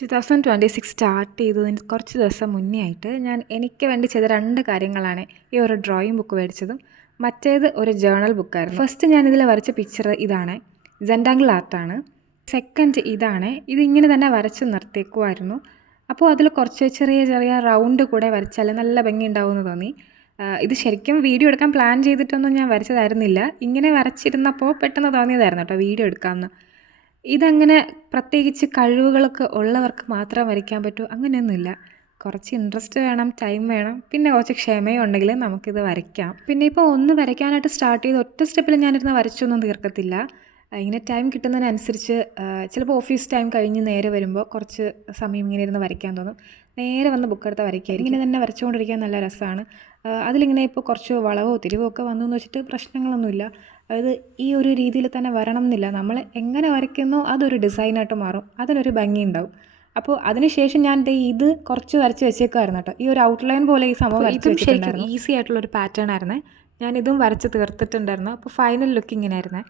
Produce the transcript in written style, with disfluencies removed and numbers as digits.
2026 start ചെയ്തതിന് കുറച്ച് ദിവസം മുന്നേ ആയിട്ട് ഞാൻ എനിക്ക് വേണ്ടി ചെയ്ത 2 കാര്യങ്ങളാണ്. ഈ ഒരു ഡ്രോയിങ് ബുക്ക് മേടിച്ചതും മറ്റേത് ഒരു ജേർണൽ ബുക്കായിരുന്നു. ഫസ്റ്റ് ഞാനിതിൽ വരച്ച പിക്ചർ ഇതാണ്, സെൻറ്റാങ്കിൾ ആർട്ടാണ്. സെക്കൻഡ് ഇതാണ്, ഇതിങ്ങനെ തന്നെ വരച്ച് നിർത്തിയേക്കുമായിരുന്നു. അപ്പോൾ അതിൽ കുറച്ച് ചെറിയ ചെറിയ റൗണ്ട് കൂടെ വരച്ചാൽ നല്ല ഭംഗി ഉണ്ടാവുമെന്ന് തോന്നി. ഇത് ശരിക്കും വീഡിയോ എടുക്കാൻ പ്ലാൻ ചെയ്തിട്ടൊന്നും ഞാൻ വരച്ചതായിരുന്നില്ല. ഇങ്ങനെ വരച്ചിരുന്നപ്പോൾ പെട്ടെന്ന് തോന്നിയതായിരുന്നു കേട്ടോ വീഡിയോ എടുക്കാമെന്ന്. ഇതങ്ങനെ പ്രത്യേകിച്ച് കഴിവുകളൊക്കെ ഉള്ളവർക്ക് മാത്രം വരയ്ക്കാൻ പറ്റൂ അങ്ങനെയൊന്നുമില്ല. കുറച്ച് ഇൻട്രസ്റ്റ് വേണം, ടൈം വേണം, പിന്നെ കുറച്ച് ക്ഷമയും ഉണ്ടെങ്കിൽ നമുക്കിത് വരയ്ക്കാം. പിന്നെ ഇപ്പോൾ ഒന്ന് വരയ്ക്കാനായിട്ട് സ്റ്റാർട്ട് ചെയ്ത് ഒറ്റ സ്റ്റെപ്പിൽ ഞാനിരുന്ന് വരച്ചൊന്നും തീർക്കത്തില്ല. ഇങ്ങനെ ടൈം കിട്ടുന്നതിനനുസരിച്ച് ചിലപ്പോൾ ഓഫീസ് ടൈം കഴിഞ്ഞ് നേരെ വരുമ്പോൾ കുറച്ച് സമയം ഇങ്ങനെ ഇരുന്ന് വരയ്ക്കാൻ തോന്നും. നേരെ വന്ന് ബുക്കെടുത്ത് വരയ്ക്കുകയായിരിക്കും. ഇങ്ങനെ തന്നെ വരച്ചുകൊണ്ടിരിക്കാൻ നല്ല രസമാണ്. അതിലിങ്ങനെ ഇപ്പോൾ കുറച്ച് വളവോ തിരിവോ ഒക്കെ വന്നു എന്ന് വെച്ചിട്ട് പ്രശ്നങ്ങളൊന്നുമില്ല. അതായത് ഈ ഒരു രീതിയിൽ തന്നെ വരണം എന്നില്ല. നമ്മൾ എങ്ങനെ വരയ്ക്കുന്നോ അതൊരു ഡിസൈനായിട്ട് മാറും, അതിനൊരു ഭംഗി ഉണ്ടാവും. അപ്പോൾ അതിനുശേഷം ഞാൻ ഇത് കുറച്ച് വരച്ച് വെച്ചേക്കുമായിരുന്നു കേട്ടോ. ഈ ഒരു ഔട്ട്ലൈൻ പോലെ ഈ സംഭവം വരച്ച് വെച്ചിട്ടുണ്ടായിരുന്നു. ഈസി ആയിട്ടുള്ളൊരു പാറ്റേൺ ആയിരുന്നേ. ഞാനിതും വരച്ച് തീർത്തിട്ടുണ്ടായിരുന്നു. അപ്പോൾ ഫൈനൽ ലുക്ക് ഇങ്ങനെ ആയിരുന്നേ.